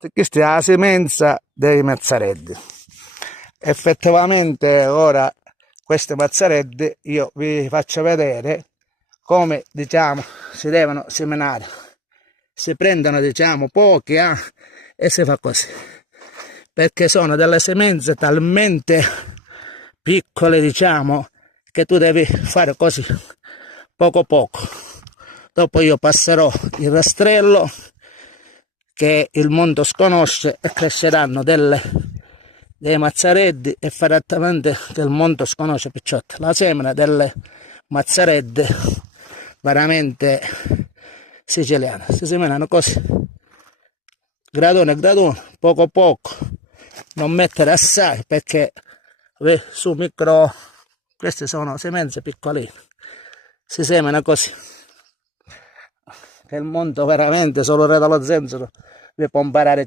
Questa è la semenza dei mazzareddi. Effettivamente ora queste mazzareddi io vi faccio vedere come diciamo si devono seminare. Si prendono diciamo pochi e si fa così, perché sono delle semenze talmente piccole diciamo che tu devi fare così poco poco. Dopo io passerò il rastrello che il mondo sconosce e cresceranno dei mazzareddi e esattamente che il mondo sconosce, perciò la semina delle mazzareddi veramente siciliane si seminano così gradone a gradone, poco poco, non mettere assai perché su micro, queste sono semenze piccoline, si semina così che il mondo veramente solo il re dello zenzero vi può imparare